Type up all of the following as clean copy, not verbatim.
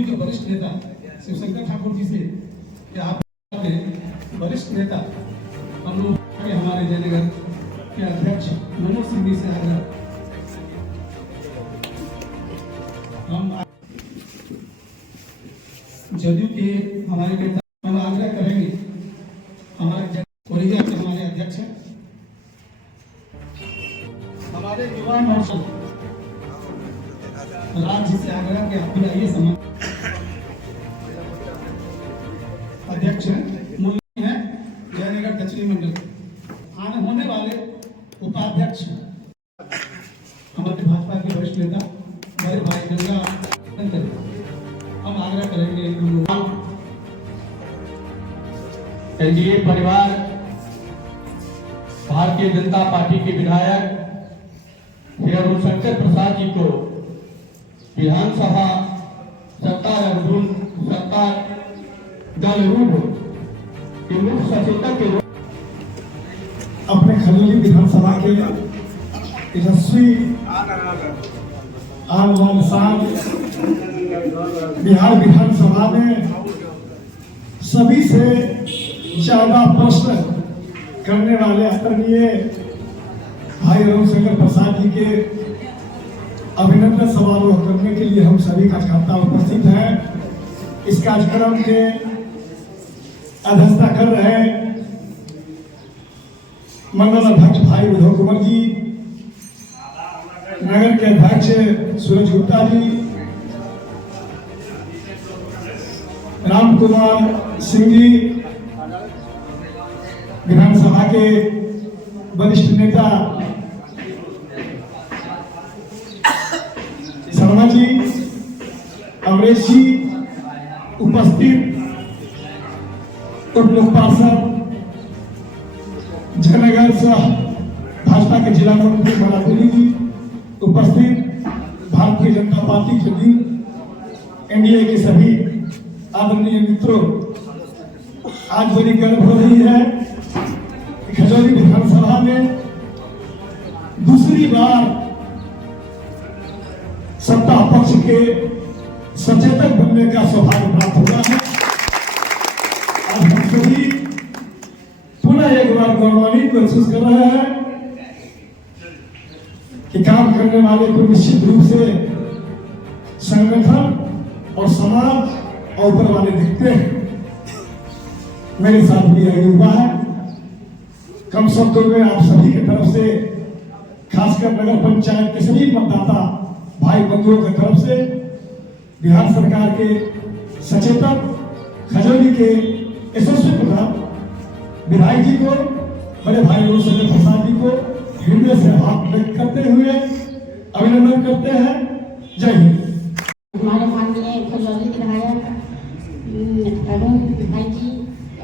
जदयू के वरिष्ठ नेता शिवशंकर ठाकुर जी से कि आप वरिष्ठ नेता हम लोग के हमारे जयनगर के अध्यक्ष मनोज सिंह जी से आग्रह हम जदयू के हमारे नेता हम आग्रह करेंगे हमारे कोरिया के हमारे अध्यक्ष हैं हमारे युवा मोर्चा राज्य से आग्रह के आप भी आइए समाज अध्यक्ष मूल्य है जयनगर दक्षिणी मंडल आने होने वाले उपाध्यक्ष हमारे भाजपा के वरिष्ठ नेता मेरे भाई गंगा हम आग्रह करेंगे एनडीए परिवार भारतीय जनता पार्टी के विधायक श्री अरुण शंकर प्रसाद जी को विधानसभा सत्तारूढ़ दल के मुख्य सचेतक के अपने खजूरी विधानसभा के यशस्वी आने वाले साल बिहार विधानसभा में सभी से ज्यादा प्रश्न करने वाले आदरणीय भाई अरुण शंकर प्रसाद जी के अभिनंदन समारोह करने के लिए हम सभी कार्यकर्ता उपस्थित हैं। इस कार्यक्रम के अध्यक्षता कर रहे मंडल अध्यक्ष भाई उद्धव कुमार जी, नगर के अध्यक्ष सूरज गुप्ता जी, राम कुमार सिंह जी, विधानसभा के वरिष्ठ नेता शर्मा जी, अमरेश जी, उपस्थित उप लोक पार्षद जयनगर भाजपा के जिला मंत्री मरापुरी जी, उपस्थित भारतीय जनता पार्टी के भी एनडीए के सभी आदरणीय मित्रों, आज बड़ी गर्व हो रही है कि खजौली विधानसभा में दूसरी बार सत्ता पक्ष के सचेतक बनने का सौभाग्य प्राप्त हुआ है। आज हम सभी पुनः एक बार गौरवान्वित महसूस कर रहे हैं कि काम करने वाले को निश्चित रूप से संगठन और समाज और ऊपर वाले दिखते हैं। मेरे साथ भी यही हुआ है। कम शब्दों में आप सभी की तरफ से, खासकर नगर पंचायत के सभी मतदाता भाई बंधुओं की तरफ से बिहार सरकार के सचेतक खजौली के यशस्वी प्रधान विधायक जी को, बड़े भाई अरुण शंकर प्रसाद जी को हृदय से हाथ व्यक्त करते हुए अभिनंदन करते हैं। जय हिंद। हमारे माननीय खजौली विधायक अरुण भाई जी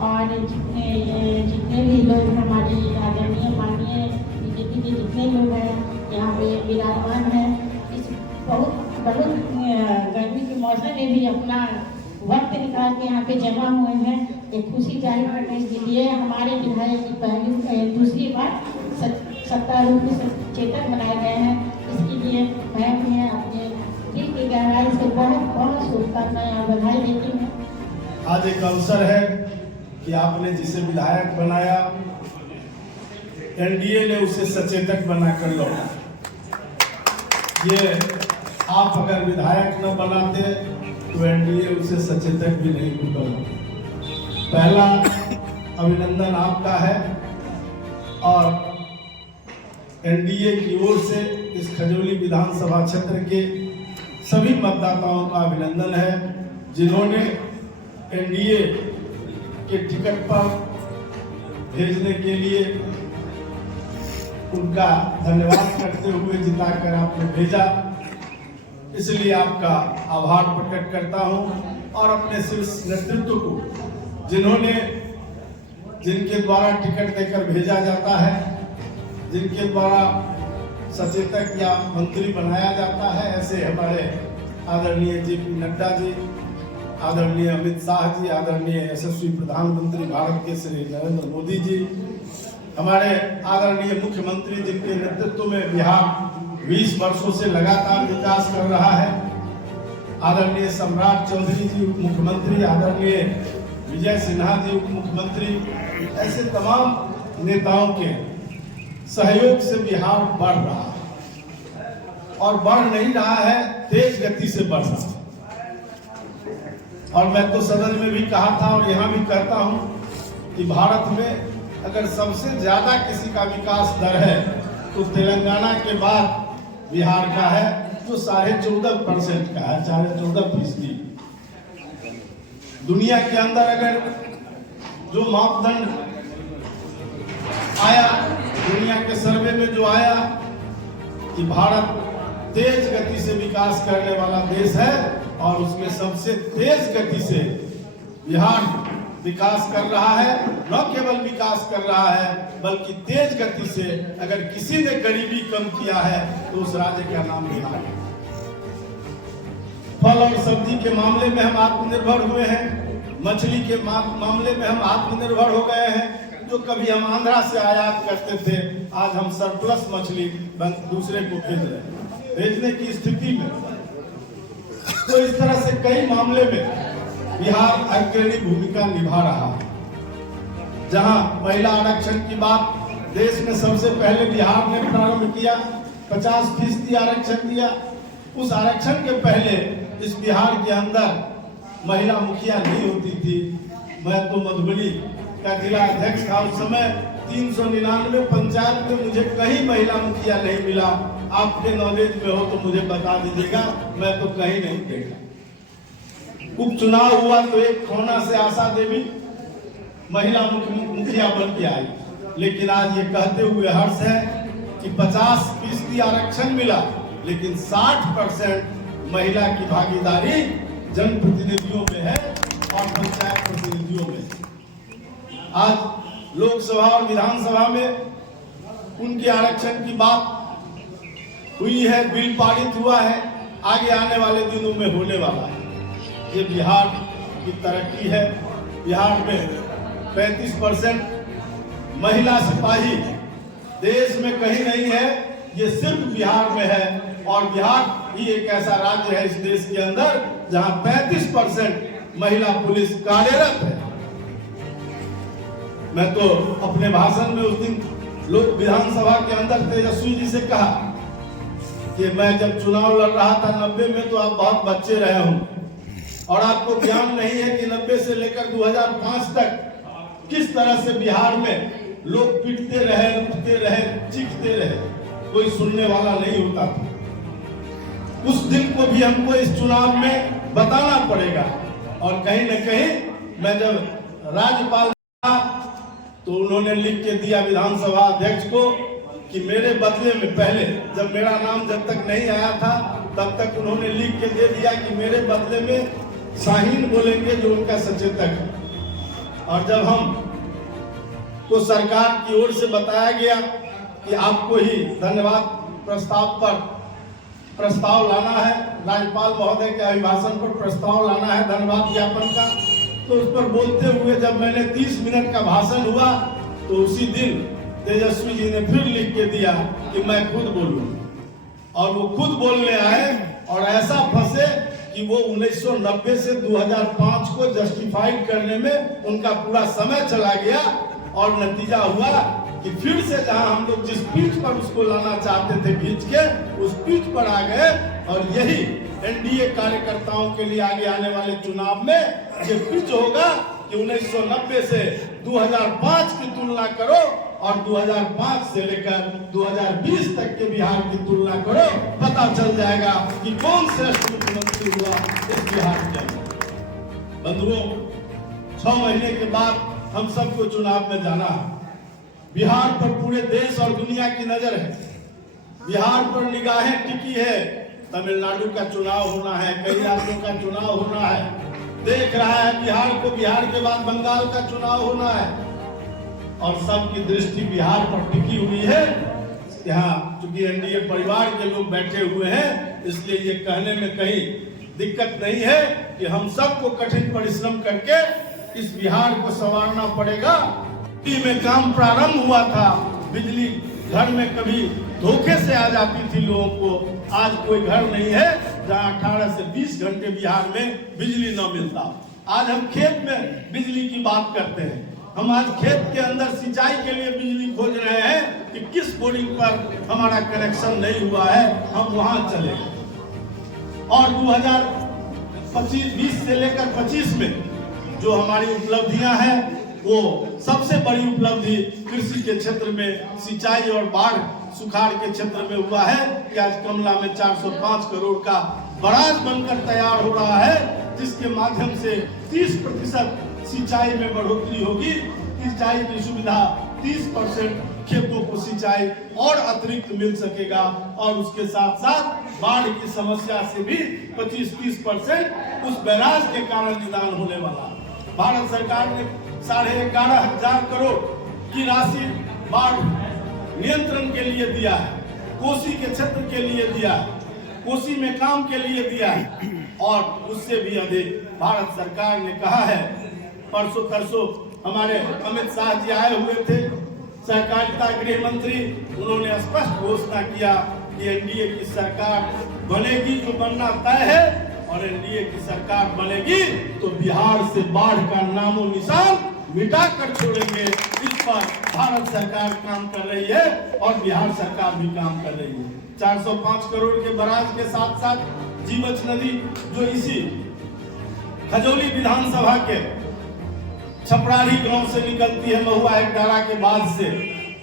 और जितने भी लोग हमारे आदरणीय माननीय बीजेपी के जितने लोग हैं यहाँ पे विराजमान है, इस बहुत गर्मी के मौसम में भी अपना वक्त निकाल के यहाँ पे जमा हुए हैं। एक खुशी जाहिर करने के लिए हमारे विधायक की पहली दूसरी बार सत्तारूढ़ सचेतक बनाए गए हैं। इसके लिए मैं भी अपने दिल की गहराई से बहुत बहुत शुभकामनाएं और बधाई देती हूँ। आज एक अवसर है कि आपने जिसे विधायक बनाया, एनडीए ने उसे सचेतक बनाकर लौटा। ये आप अगर विधायक न बनाते तो एनडीए उसे सचेतक भी नहीं बनाता। पहला अभिनंदन आपका है और एनडीए की ओर से इस खजौली विधानसभा क्षेत्र के सभी मतदाताओं का अभिनंदन है जिन्होंने एनडीए के टिकट पर भेजने के लिए उनका धन्यवाद करते हुए जिताकर आपने भेजा। इसलिए आपका आभार प्रकट करता हूं और अपने शीर्ष नेतृत्व को जिनके द्वारा टिकट देकर भेजा जाता है, जिनके द्वारा सचेतक या मंत्री बनाया जाता है, ऐसे हमारे आदरणीय जेपी नड्डा जी, आदरणीय अमित शाह जी, आदरणीय यशस्वी प्रधानमंत्री भारत के श्री नरेंद्र मोदी जी, हमारे आदरणीय मुख्यमंत्री जिनके नेतृत्व में बिहार 20 वर्षों से लगातार विकास कर रहा है, आदरणीय सम्राट चौधरी जी उप मुख्यमंत्री, आदरणीय विजय सिन्हा जी उप मुख्यमंत्री, ऐसे तमाम नेताओं के सहयोग से बिहार बढ़ रहा है और बढ़ नहीं रहा है, तेज गति से बढ़ रहा है। और मैं तो सदन में भी कहा था और यहाँ भी कहता हूँ कि भारत में अगर सबसे ज्यादा किसी का विकास दर है तो तेलंगाना के बाद बिहार का है, जो 14.5% का है, 14.5%। दुनिया के अंदर अगर जो मापदंड आया, दुनिया के सर्वे में जो आया कि भारत तेज गति से विकास करने वाला देश है और उसमें सबसे तेज गति से बिहार विकास कर रहा है, न केवल विकास कर रहा है बल्कि तेज गति से अगर किसी ने गरीबी कम किया है तो उस राज्य का नाम बिहार है। फल और सब्जी के मामले में हम आत्मनिर्भर हुए हैं, मछली के मामले में हम आत्मनिर्भर हो गए हैं। जो कभी हम आंध्रा से आयात करते थे, आज हम सरप्लस मछली दूसरे को भेज रहे हैं, भेजने की स्थिति में। तो इस तरह से कई मामले में बिहार अग्रणी भूमिका निभा रहा है। जहां महिला आरक्षण की बात देश में सबसे पहले बिहार ने प्रारंभ किया, 50% आरक्षण दिया। उस आरक्षण के पहले इस बिहार के अंदर महिला मुखिया नहीं होती थी। मैं तो मधुबनी का जिला अध्यक्ष था उस समय, 399 पंचायत में मुझे कहीं महिला मुखिया नहीं मिला। आपके नॉलेज में हो तो मुझे बता दीजिएगा, मैं तो कहीं नहीं देखा। उपचुनाव हुआ तो एक खोना से आशा देवी महिला मुखिया बन के आई, लेकिन आज ये कहते हुए हर्ष है कि 50% आरक्षण मिला, लेकिन 60% महिला की भागीदारी जनप्रतिनिधियों में है और पंचायत प्रतिनिधियों में। आज लोकसभा और विधानसभा में उनके आरक्षण की बात हुई है, बिल पारित हुआ है, आगे आने वाले दिनों में होने वाला है। ये बिहार की तरक्की है। बिहार में 35% महिला सिपाही देश में कहीं नहीं है, ये सिर्फ बिहार में है। और बिहार ही एक ऐसा राज्य है इस देश के अंदर जहां 35% महिला पुलिस कार्यरत है। मैं तो अपने भाषण में उस दिन लोक विधानसभा के अंदर तेजस्वी जी से कहा कि मैं जब चुनाव लड़ रहा था 90 में, तो आप बहुत बच्चे रहे हों और आपको ज्ञान नहीं है कि 90 से लेकर 2005 तक किस तरह से बिहार में लोग पीटते रहे, लूटते रहे, चीखते रहे, कोई सुनने वाला नहीं होता था। उस दिन को भी हमको इस चुनाव में बताना पड़ेगा। और कहीं न कहीं मैं जब राज्यपाल था तो उन्होंने लिख के दिया विधानसभा अध्यक्ष को कि मेरे बदले में, पहले जब मेरा नाम जब तक नहीं आया था तब तक उन्होंने लिख के दे दिया कि मेरे बदले में शाहीन बोलेंगे जो उनका सचेतक है। और जब हम को सरकार की ओर से बताया गया कि आपको ही धन्यवाद प्रस्ताव पर प्रस्ताव लाना है, राज्यपाल महोदय के अभिभाषण पर प्रस्ताव लाना है धन्यवाद ज्ञापन का, तो उस पर बोलते हुए जब मैंने 30 मिनट का भाषण हुआ तो उसी दिन तेजस्वी जी ने फिर लिख के दिया कि मैं खुद बोलूं। और वो खुद बोलने आए और ऐसा फंसे कि वो 1990 से 2005 को जस्टिफाइड करने में उनका पूरा समय चला गया। और नतीजा हुआ कि फिर से जहां हम लोग जिस पीठ पर उसको लाना चाहते थे खींच के, उस पीठ पर आ गए। और यही एनडीए कार्यकर्ताओं के लिए आगे आने वाले चुनाव में ये पिच होगा कि 1990 से 2005 की तुलना करो और 2005 से लेकर 2020 तक के बिहार की तुलना करो, पता चल जाएगा कि कौन श्रेष्ठ मुख्यमंत्री हुआ इस बिहार के अंदर। बंधुओं, 6 महीने के बाद हम सबको चुनाव में जाना है। बिहार पर पूरे देश और दुनिया की नजर है, बिहार पर निगाहें टिकी है। तमिलनाडु का चुनाव होना है, कई राज्यों का चुनाव होना है, देख रहा है बिहार को, बिहार के बाद बंगाल का चुनाव होना है और सबकी दृष्टि बिहार पर टिकी हुई है। यहाँ चूंकि एनडीए परिवार के लोग बैठे हुए हैं, इसलिए ये कहने में कहीं दिक्कत नहीं है कि हम सबको कठिन परिश्रम करके इस बिहार को संवारना पड़ेगा। में काम प्रारंभ हुआ था, बिजली घर में कभी धोखे से आ जाती थी लोगों को, आज कोई घर नहीं है जहां 18 से 20 घंटे बिहार में बिजली न मिलता। आज हम खेत में बिजली की बात करते हैं। हम आज खेत के अंदर सिंचाई के लिए बिजली खोज रहे हैं कि किस बोरिंग पर हमारा कनेक्शन नहीं हुआ है, हम वहां चले। और 2020 से लेकर 25 में जो हमारी उपलब्धियां हैं, वो सबसे बड़ी उपलब्धि कृषि के क्षेत्र में सिंचाई और बाढ़ सुखाड़ के क्षेत्र में हुआ है कि आज कमला में 405 करोड़ का बराज बनकर तैयार हो रहा है, जिसके माध्यम से 30% सिंचाई में बढ़ोतरी होगी। सिंचाई की सुविधा 30% खेतों को सिंचाई और अतिरिक्त मिल सकेगा और उसके साथ साथ बाढ़ की समस्या से भी 25-30% उस बैराज के कारण निदान होने वाला। भारत सरकार ने 11,500 करोड़ की राशि बाढ़ नियंत्रण के लिए दिया है, कोसी के क्षेत्र के लिए दिया है, कोसी में काम के लिए दिया है। और उससे भी अधिक भारत सरकार ने कहा है, परसों तरसों हमारे अमित शाह जी आए हुए थे, सहकारिता गृह मंत्री, उन्होंने स्पष्ट घोषणा किया कि एनडीए की सरकार बनेगी, जो बनना तय है, और एनडीए की सरकार बनेगी तो बिहार से बाढ़ का नामो निशान मिटा कर छोड़ेंगे। इस पर भारत सरकार काम कर रही है और बिहार सरकार भी काम कर रही है। 405 करोड़ के बराज के साथ साथ जीवछ नदी, जो इसी खजौली विधानसभा के छपरारी गांव से निकलती है, महुआ एकडारा के बाद से,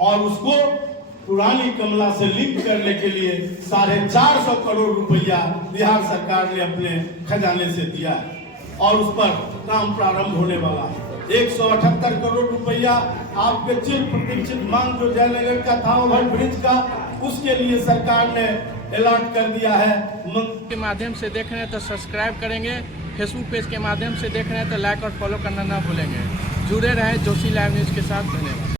और उसको पुरानी कमला से लिंक करने के लिए 450 करोड़ रुपया बिहार सरकार ने अपने खजाने से दिया है और उस पर काम प्रारंभ होने वाला है। 178 करोड़ रुपया आपके चिर प्रतीक्षित मांग जो जयनगर का था, ओवर ब्रिज का, उसके लिए सरकार ने अलॉट कर दिया है। के माध्यम से देख रहे हैं तो सब्सक्राइब करेंगे, फेसबुक पेज के माध्यम से देख रहे हैं तो लाइक और फॉलो करना ना भूलेंगे। जुड़े रहें जोशी लाइव न्यूज़ के साथ। धन्यवाद।